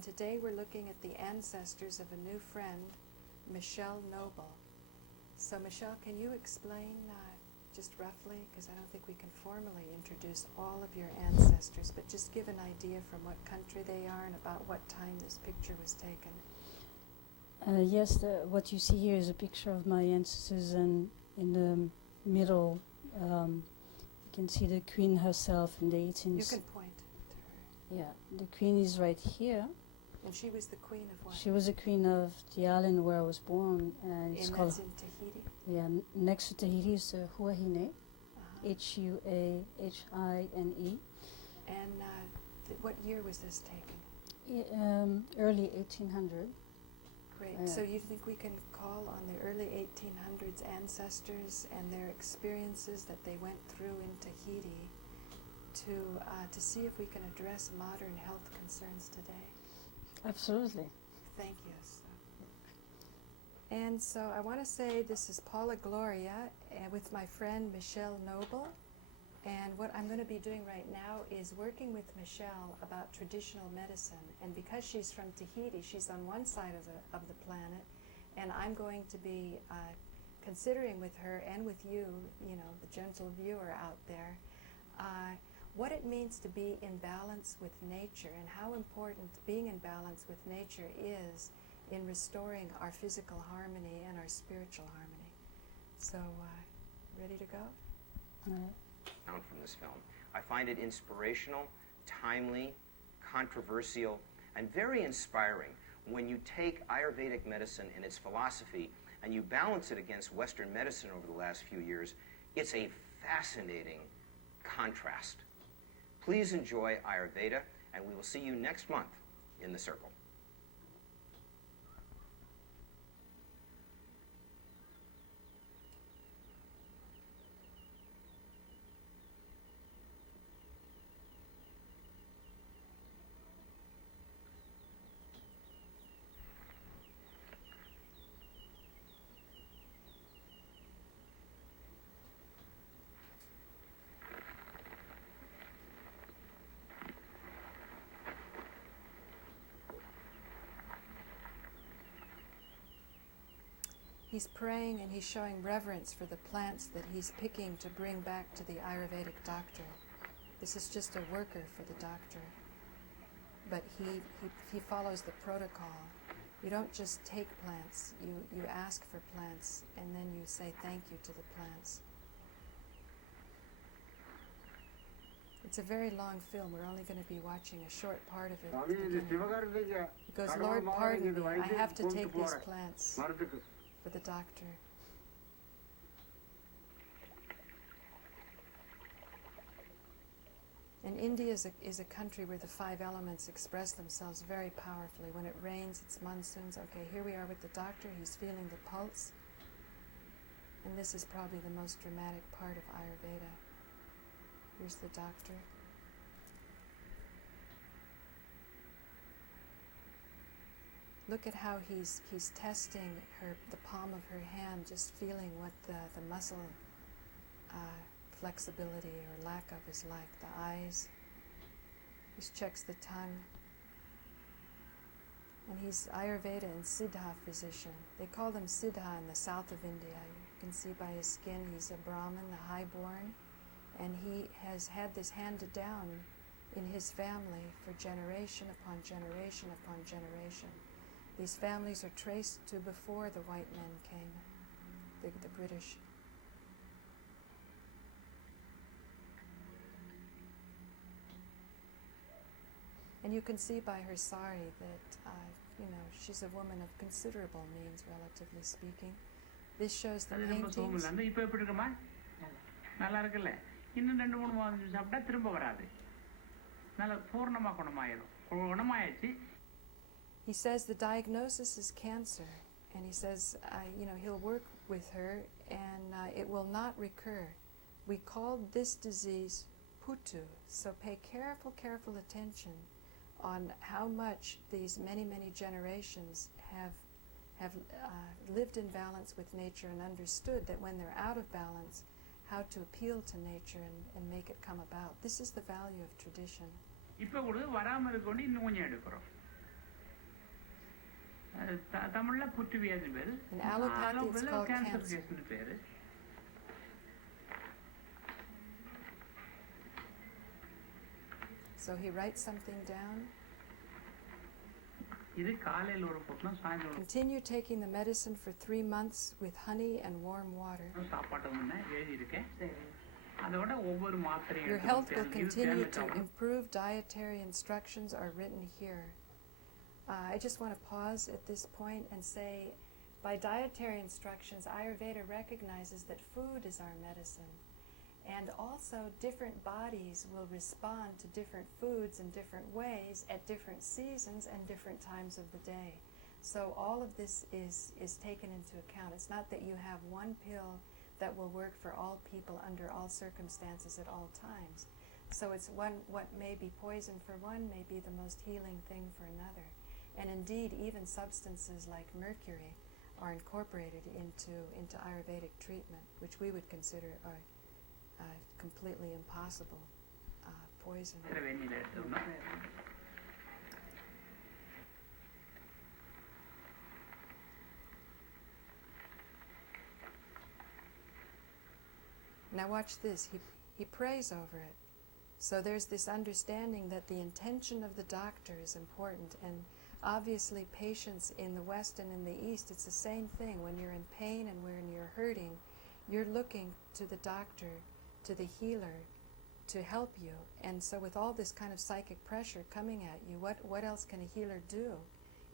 Today we're looking at the ancestors of a new friend, Michelle Noble. So Michelle, can you explain just roughly, because I don't think we can formally introduce all of your ancestors, but just give an idea from what country they are and about what time this picture was taken. Yes, what you see here is a picture of my ancestors, and in the middle you can see the queen herself in the 18th. You can point to her. Yeah, the queen is right here. And she was the queen of what? She was the queen of the island where I was born. And it's called, that's in Tahiti? Yeah, next to Tahiti is Huahine, Huahine. And what year was this taken? Early 1800. Great. So you think we can call on the early 1800s ancestors and their experiences that they went through in Tahiti to see if we can address modern health concerns today? Absolutely. Thank you. And so I want to say this is Paula Gloria with my friend Michelle Noble. And what I'm going to be doing right now is working with Michelle about traditional medicine. And because she's from Tahiti, she's on one side of the planet, and I'm going to be considering with her and with you, the gentle viewer out there, what it means to be in balance with nature and how important being in balance with nature is in restoring our physical harmony and our spiritual harmony. So, ready to go? From this film. I find it inspirational, timely, controversial, and very inspiring when you take Ayurvedic medicine and its philosophy and you balance it against Western medicine over the last few years. It's a fascinating contrast. Please enjoy Ayurveda, and we will see you next month in the circle. He's praying and he's showing reverence for the plants that he's picking to bring back to the Ayurvedic doctor. This is just a worker for the doctor. But he follows the protocol. You don't just take plants, you ask for plants, and then you say thank you to the plants. It's a very long film. We're only going to be watching a short part of it. He goes, Lord, pardon me, I have to take these plants for the doctor. And India is a country where the 5 elements express themselves very powerfully. When it rains, it's monsoons. Okay, here we are with the doctor. He's feeling the pulse. And this is probably the most dramatic part of Ayurveda. Here's the doctor. Look at how he's testing the palm of her hand, just feeling what the muscle flexibility or lack of is like. The eyes. Just checks the tongue. And he's Ayurveda and Siddha physician. They call them Siddha in the south of India. You can see by his skin he's a Brahmin, the highborn, and he has had this handed down in his family for generation upon generation upon generation. These families are traced to before the white men came, the British. And you can see by her sari that, she's a woman of considerable means, relatively speaking. This shows the paintings. He says the diagnosis is cancer, and he says, he'll work with her, and it will not recur. We called this disease putu, so pay careful attention on how much these many generations have lived in balance with nature and understood that when they're out of balance, how to appeal to nature and make it come about. This is the value of tradition. தமிழ்ல புற்று வியாதி பேரு In allopathy, it's called cancer cancer. கேஸ்னு பேரு. So he writes something down. இது காலையில ஒரு பொட்டலம் சாயந்தரம் Continue taking the medicine for 3 months with honey and warm water. சாப்பாட்டு முன்ன எழுதி இருக்கேன். அதோட ஒவ்வொரு மாத்திரையும் Your health will continue to improve. Dietary instructions are written here. I just want to pause at this point and say, by dietary instructions, Ayurveda recognizes that food is our medicine. And also, different bodies will respond to different foods in different ways at different seasons and different times of the day. So all of this is taken into account. It's not that you have one pill that will work for all people under all circumstances at all times. So it's what may be poison for one may be the most healing thing for another. And indeed, even substances like mercury are incorporated into Ayurvedic treatment, which we would consider are completely impossible poison. Now watch this. He prays over it. So there's this understanding that the intention of the doctor is important, and obviously patients in the West and in the East, it's the same thing. When you're in pain and when you're hurting, you're looking to the doctor, to the healer, to help you. And so with all this kind of psychic pressure coming at you, what else can a healer do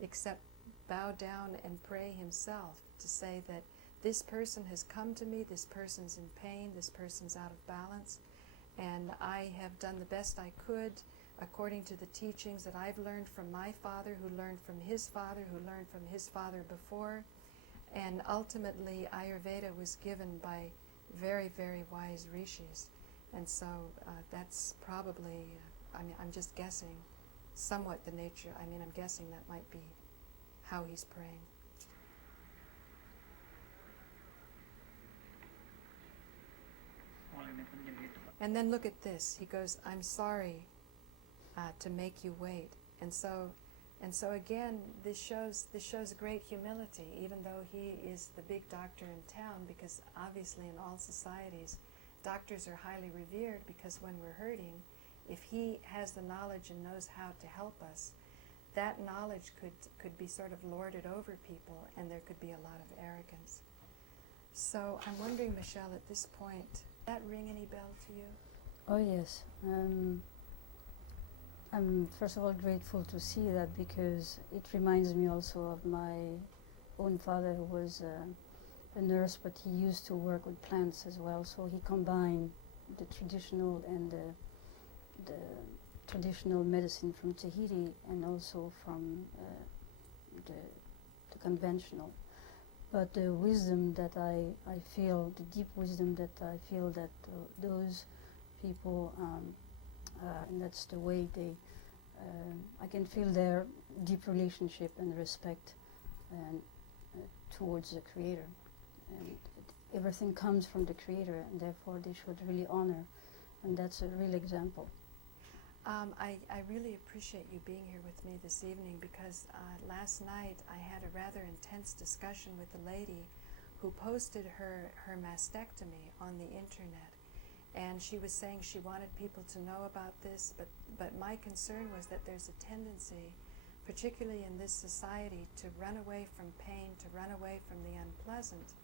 except bow down and pray himself to say that this person has come to me, this person's in pain, this person's out of balance, and I have done the best I could according to the teachings that I've learned from my father, who learned from his father, who learned from his father before. And ultimately, Ayurveda was given by very, very wise rishis. And so that's probably, I'm just guessing, somewhat the nature. I'm guessing that might be how he's praying. And then look at this. He goes, I'm sorry to make you wait. And so again, this shows great humility, even though he is the big doctor in town, because obviously in all societies, doctors are highly revered, because when we're hurting, if he has the knowledge and knows how to help us, that knowledge could be sort of lorded over people, and there could be a lot of arrogance. So I'm wondering, Michelle, at this point, does that ring any bell to you? Oh yes. I'm first of all grateful to see that, because it reminds me also of my own father, who was a nurse, but he used to work with plants as well. So he combined the traditional and the traditional medicine from Tahiti, and also from the conventional. But the wisdom that I feel, the deep wisdom that I feel that those people, and that's the way they, I can feel their deep relationship and respect and towards the Creator. And everything comes from the Creator, and therefore they should really honor. And that's a real example. I really appreciate you being here with me this evening, because last night I had a rather intense discussion with a lady who posted her mastectomy on the internet. And she was saying she wanted people to know about this, but my concern was that there's a tendency, particularly in this society, to run away from pain, to run away from the unpleasant,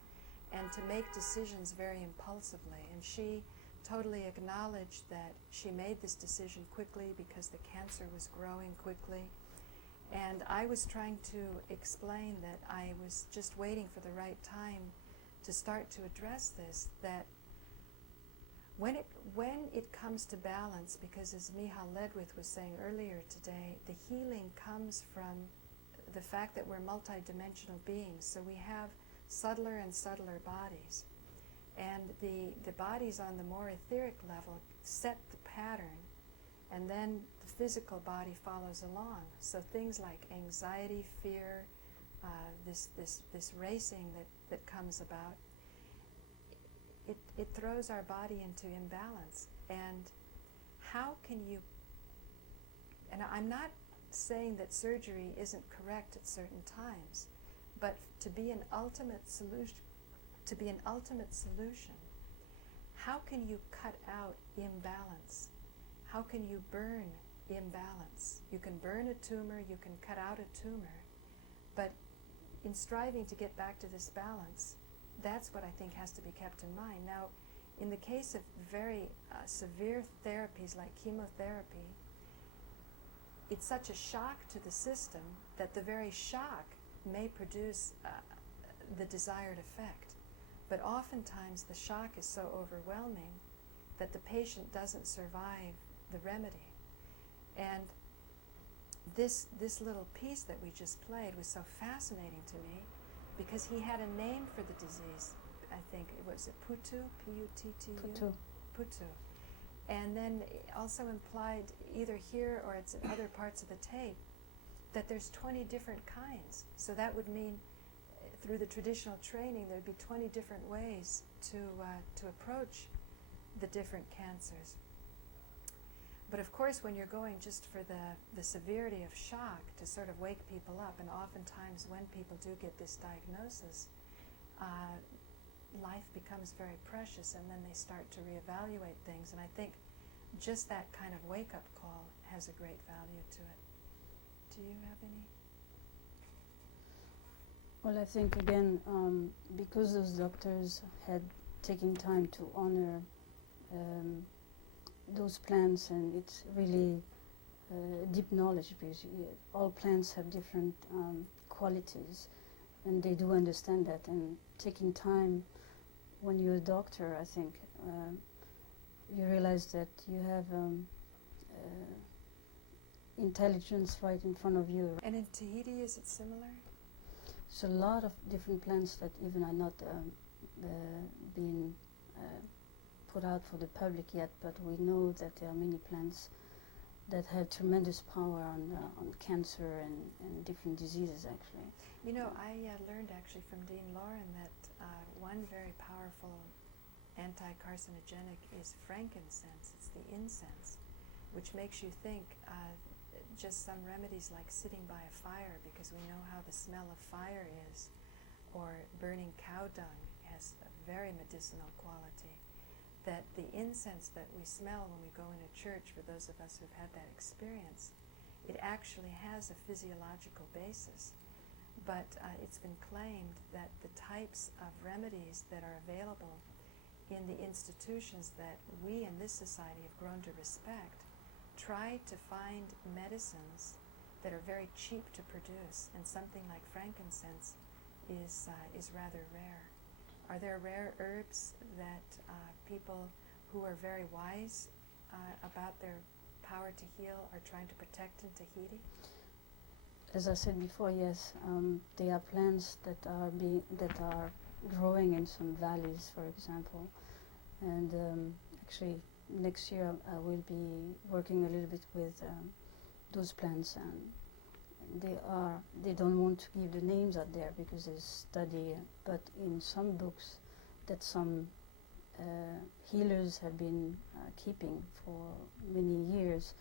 and to make decisions very impulsively. And she totally acknowledged that she made this decision quickly because the cancer was growing quickly. And I was trying to explain that I was just waiting for the right time to start to address this, that when it comes to balance, because as Michal Ledwith was saying earlier today, the healing comes from the fact that we're multidimensional beings. So we have subtler and subtler bodies. And the bodies on the more etheric level set the pattern, and then the physical body follows along. So things like anxiety, fear, this racing that comes about, it throws our body into imbalance. And how can you, and I'm not saying that surgery isn't correct at certain times, but to be an ultimate solution, how can you cut out imbalance? How can you burn imbalance? You can burn a tumor, you can cut out a tumor, but in striving to get back to this balance, that's what I think has to be kept in mind. Now, in the case of very severe therapies like chemotherapy, it's such a shock to the system that the very shock may produce the desired effect. But oftentimes the shock is so overwhelming that the patient doesn't survive the remedy. And this little piece that we just played was so fascinating to me because he had a name for the disease. I think it was Putu, P-U-T-T-U? Putu. Putu. And then it also implied, either here or it's in other parts of the tape, that there's 20 different kinds. So that would mean through the traditional training there would be 20 different ways to approach the different cancers. But of course, when you're going just for the severity of shock to sort of wake people up, and oftentimes when people do get this diagnosis, life becomes very precious, and then they start to reevaluate things. And I think just that kind of wake-up call has a great value to it. Do you have any? Well, I think again, because those doctors had taken time to honor those plants, and it's really deep knowledge, because all plants have different qualities, and they do understand that. And taking time, when you're a doctor, I think you realize that you have intelligence right in front of you. And in Tahiti, is it similar? So a lot of different plants that even are not being put out for the public yet, but we know that there are many plants that have tremendous power on cancer and different diseases, actually. You know, I learned actually from Dean Lauren that one very powerful anti-carcinogenic is frankincense. It's the incense, which makes you think just some remedies like sitting by a fire, because we know how the smell of fire is, or burning cow dung has a very medicinal quality, that the incense that we smell when we go into church, for those of us who've had that experience, it actually has a physiological basis. But it's been claimed that the types of remedies that are available in the institutions that we in this society have grown to respect try to find medicines that are very cheap to produce, and something like frankincense is rather rare. Are there rare herbs that people who are very wise about their power to heal are trying to protect in Tahiti? As I said before, yes, there are plants that are growing in some valleys, for example, and actually next year I will be working a little bit with those plants, and they don't want to give the names out there because there's study, but in some books that some healers have been keeping for many years,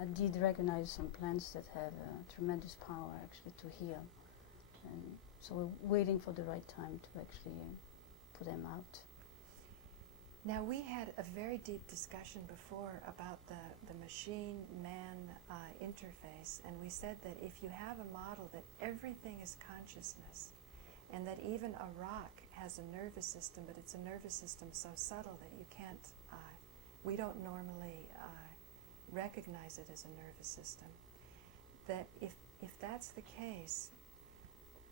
I did recognize some plants that have tremendous power actually to heal, and so we're waiting for the right time to actually put them out. Now, we had a very deep discussion before about the machine-man interface, and we said that if you have a model that everything is consciousness, and that even a rock has a nervous system, but it's a nervous system so subtle that you can't, we don't normally recognize it as a nervous system, that if that's the case,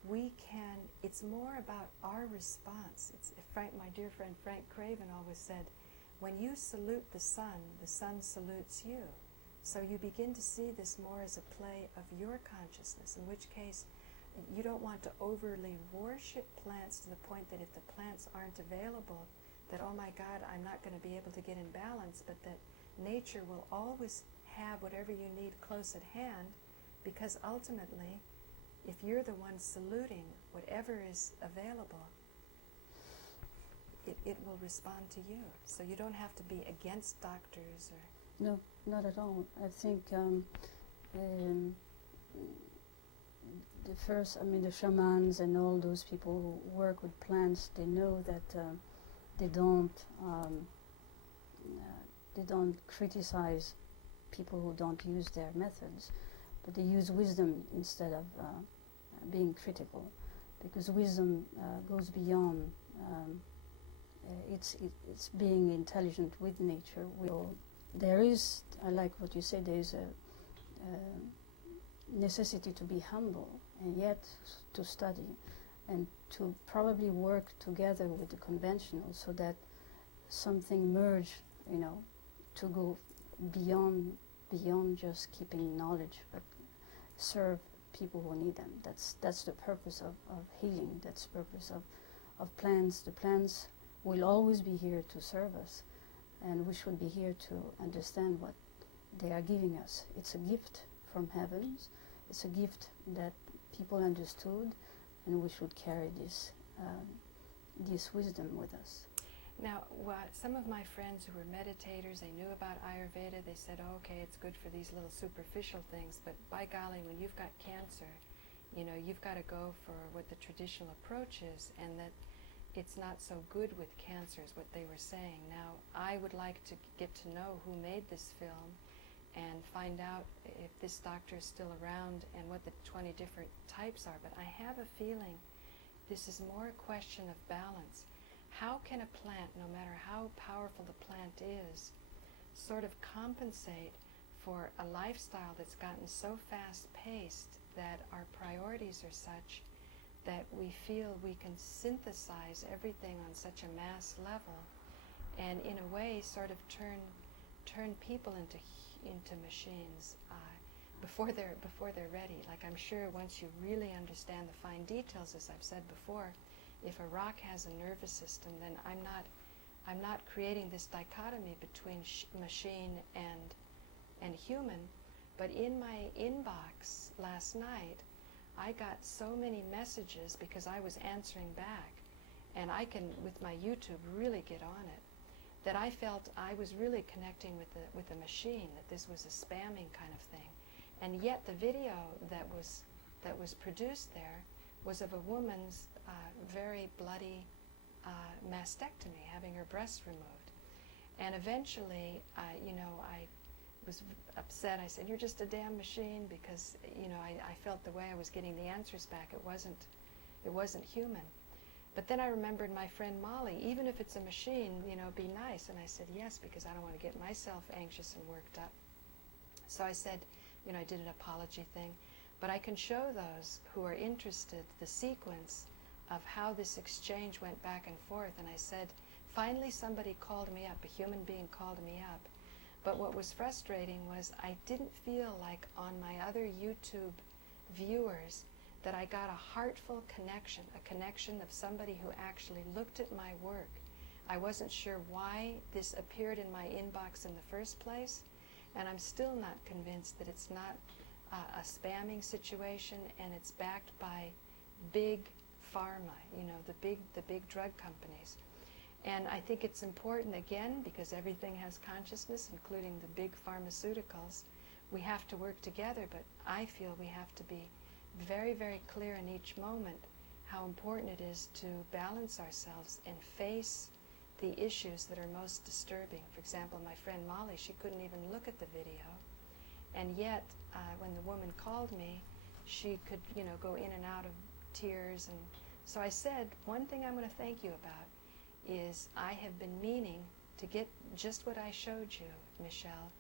we can, it's more about our response. It's my dear friend Frank Craven always said, when you salute the sun salutes you. So you begin to see this more as a play of your consciousness, in which case you don't want to overly worship plants to the point that if the plants aren't available, that, oh my God, I'm not going to be able to get in balance, but that nature will always have whatever you need close at hand, because ultimately, if you're the one saluting whatever is available, it will respond to you. So you don't have to be against doctors or... No, not at all. I think um, the first, I mean, the shamans and all those people who work with plants, they know that they don't um, they don't criticize people who don't use their methods, but they use wisdom instead of being critical, because wisdom goes beyond. It's being intelligent with nature. There is, I like what you say, there is a necessity to be humble and yet to study and to probably work together with the conventional so that something merge, to go beyond just keeping knowledge, but serve people who need them. That's the purpose of healing. That's the purpose of plants. The plants will always be here to serve us, and we should be here to understand what they are giving us. It's a gift from heavens. It's a gift that people understood, and we should carry this wisdom with us. Now, some of my friends who were meditators, they knew about Ayurveda. They said, oh, okay, it's good for these little superficial things, but by golly, when you've got cancer, you've got to go for what the traditional approach is, and that it's not so good with cancer is what they were saying. Now, I would like to get to know who made this film and find out if this doctor is still around and what the 20 different types are, but I have a feeling this is more a question of balance. How can a plant, no matter how powerful the plant is, sort of compensate for a lifestyle that's gotten so fast-paced that our priorities are such that we feel we can synthesize everything on such a mass level and in a way sort of turn people into machines before they're ready. Like, I'm sure once you really understand the fine details, as I've said before, if a rock has a nervous system, then I'm not creating this dichotomy between machine and human. But in my inbox last night, I got so many messages because I was answering back, and I can, with my YouTube, really get on it, that I felt I was really connecting with the machine, that this was a spamming kind of thing. And yet the video that was produced there was of a woman's very bloody mastectomy, having her breasts removed. And eventually, I was upset. I said, "You're just a damn machine," because I felt the way I was getting the answers back, it wasn't human. But then I remembered my friend Molly. Even if it's a machine, be nice. And I said yes, because I don't want to get myself anxious and worked up. So I said, I did an apology thing. But I can show those who are interested the sequence of how this exchange went back and forth. And I said, finally somebody called me up, a human being called me up. But what was frustrating was I didn't feel like on my other YouTube viewers that I got a heartful connection, a connection of somebody who actually looked at my work. I wasn't sure why this appeared in my inbox in the first place, and I'm still not convinced that it's not a spamming situation, and it's backed by big pharma, the big drug companies. And I think it's important, again, because everything has consciousness, including the big pharmaceuticals. We have to work together, but I feel we have to be very, very clear in each moment how important it is to balance ourselves and face the issues that are most disturbing. For example, my friend Molly, she couldn't even look at the video, and yet when the woman called me, she could go in and out of tears. And so I said, one thing I'm going to thank you about is I have been meaning to get just what I showed you, Michelle,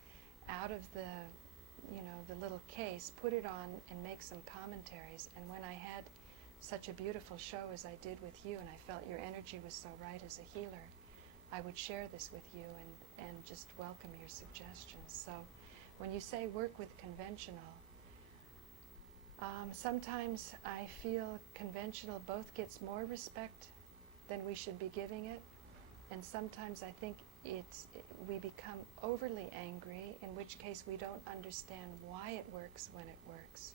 out of the little case, put it on and make some commentaries. And when I had such a beautiful show as I did with you, and I felt your energy was so right as a healer, I would share this with you and just welcome your suggestions. So when you say work with conventional, sometimes I feel conventional both gets more respect than we should be giving it, and sometimes I think we become overly angry, in which case we don't understand why it works when it works.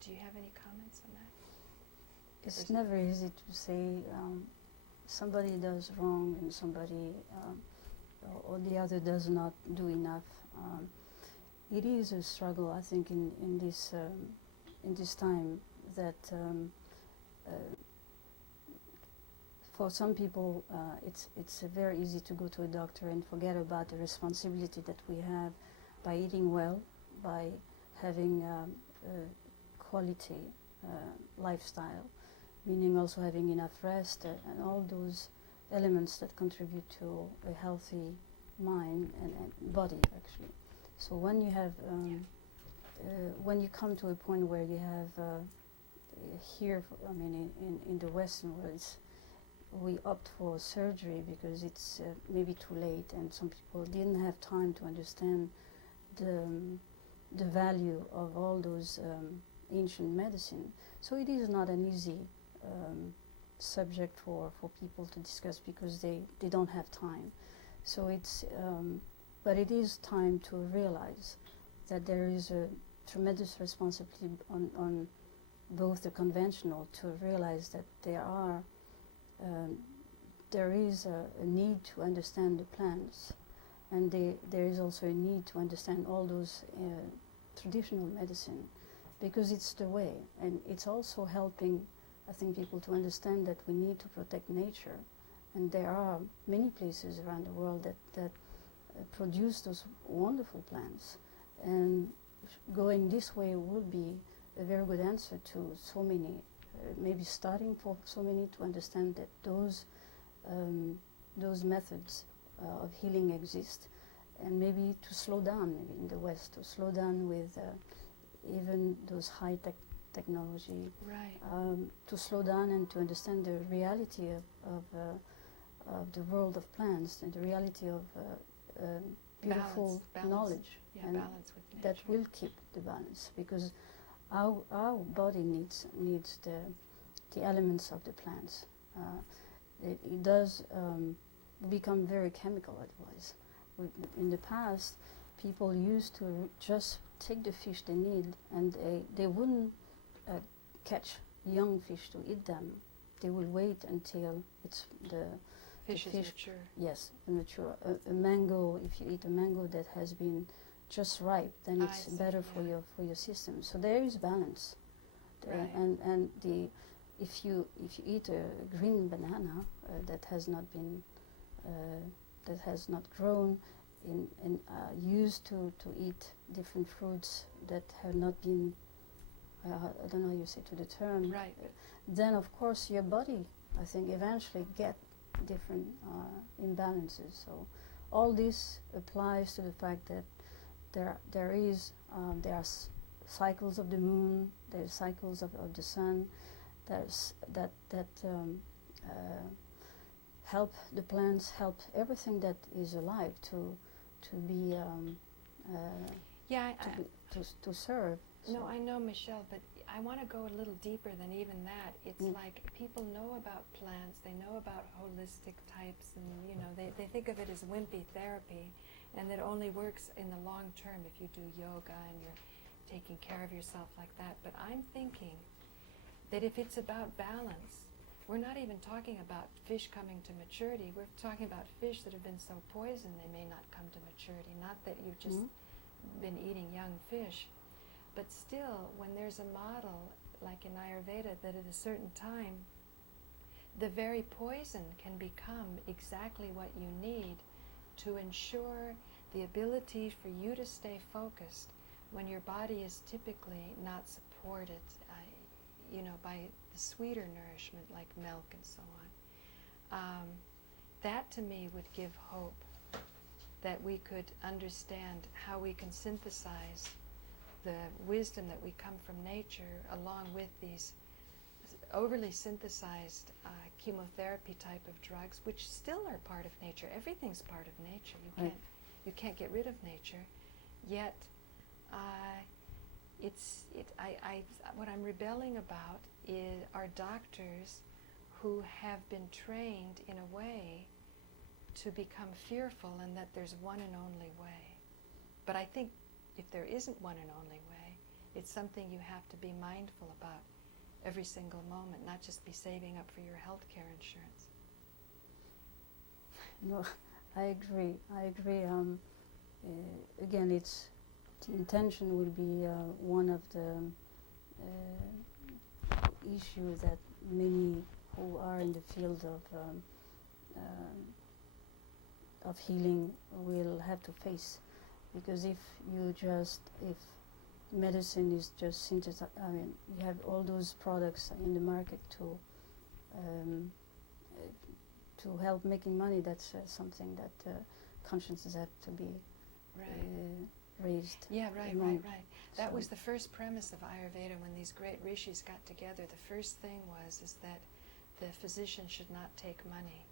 Do you have any comments on that? It's never easy to say somebody does wrong and somebody or the other does not do enough. it is a struggle, I think, in this time that for some people it's very easy to go to a doctor and forget about the responsibility that we have by eating well, by having a quality lifestyle, meaning also having enough rest and all those elements that contribute to a healthy mind and body, actually. So when you have when you come to a point where you have here, I mean, in the Western world, we opt for surgery because it's maybe too late, and some people didn't have time to understand the value of all those ancient medicine. So it is not an easy subject for people to discuss because they don't have time. So it's but it is time to realize that there is a tremendous responsibility on both the conventional to realize that there is a need to understand the plants, and there is also a need to understand all those traditional medicine, because it's the way, and it's also helping, I think, people to understand that we need to protect nature, and there are many places around the world that produce those wonderful plants, and going this way would be a very good answer to so many, maybe starting for so many to understand that those methods of healing exist, and maybe to slow down, maybe in the West, to slow down with even those high-tech technology, Right. To slow down and to understand the reality of the world of plants and the reality of beautiful Balance. knowledge, Yeah, and balance with nature. that will keep the balance, because our body needs the elements of the plants. It does become very chemical otherwise. In the past, people used to just take the fish they need, and they wouldn't catch young fish to eat them. They will wait until it's the Fish is fish, mature. yes, mature. A mango, if you eat a mango that has been just ripe, then it's better for your system. So there is balance, Right. and if you eat a green banana that has not been grown and used to eat different fruits that have not been I don't know how you say to the term, Right. then of course your body, I think, eventually get different imbalances. So all this applies to the fact that there are cycles of the moon, there are cycles of the sun, that help the plants, help everything that is alive to be Yeah, to serve. no, So I know, Michelle, but I want to go a little deeper than even that. It's like people know about plants, they know about holistic types, and they think of it as wimpy therapy, and that only works in the long term if you do yoga and you're taking care of yourself like that. But I'm thinking that if it's about balance, we're not even talking about fish coming to maturity. We're talking about fish that have been so poisoned they may not come to maturity. Not that you've just been eating young fish. But still, when there's a model, like in Ayurveda, that at a certain time, the very poison can become exactly what you need to ensure the ability for you to stay focused when your body is typically not supported, by the sweeter nourishment like milk and so on. That to me would give hope that we could understand how we can synthesize the wisdom that we come from nature along with these overly synthesized chemotherapy type of drugs, which still are part of nature. Everything's part of nature. You can't get rid of nature. Yet, what I'm rebelling about are doctors who have been trained in a way to become fearful, and that there's one and only way. But I think if there isn't one and only way, it's something you have to be mindful about every single moment, not just be saving up for your health care insurance. No, I agree. Again, it's the intention will be one of the issues that many who are in the field of healing will have to face, because if medicine is just synthesized, I mean, you have all those products in the market to help making money. That's something that consciences have to be raised. Yeah, right. That So was the first premise of Ayurveda when these great rishis got together. The first thing is that the physician should not take money.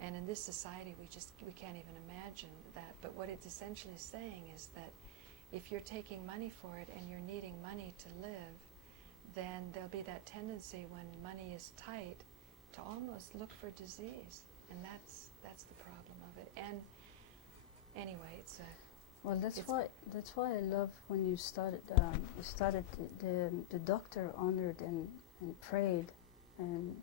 And in this society, we can't even imagine that. But what it's essentially saying is that if you're taking money for it and you're needing money to live, then there'll be that tendency when money is tight to almost look for disease. And that's the problem of it. And anyway, it's a... Well, that's why I love when you started. The doctor honored and prayed, and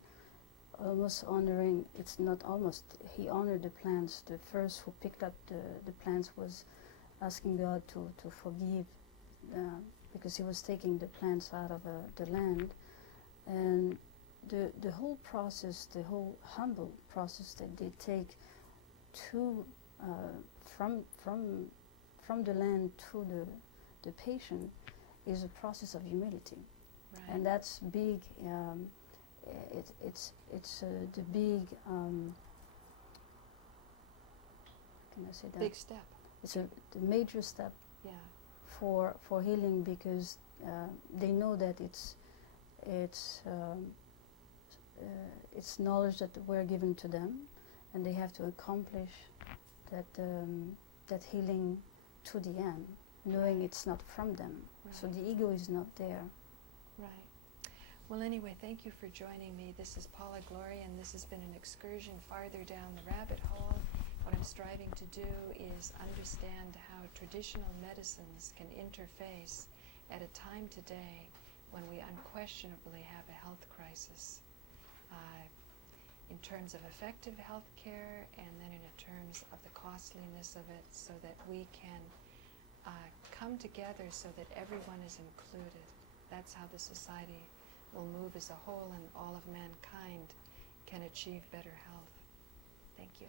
almost honoring. It's not almost. He honored the plants. The first who picked up the plants was asking God to forgive, because he was taking the plants out of the land, and the whole process, the whole humble process that they take to from the land to the patient is a process of humility, and that's big. It's the big. Can I say that? Big step. It's the major step. Yeah. For healing, because they know that it's knowledge that we're given to them, and they have to accomplish that healing to the end, knowing it's not from them. Right. So the ego is not there. Right. Well, anyway, thank you for joining me. This is Paula Gloria, and this has been an excursion farther down the rabbit hole. What I'm striving to do is understand how traditional medicines can interface at a time today when we unquestionably have a health crisis, in terms of effective health care, and then in terms of the costliness of it, so that we can come together so that everyone is included. That's how the society will move as a whole, and all of mankind can achieve better health. Thank you.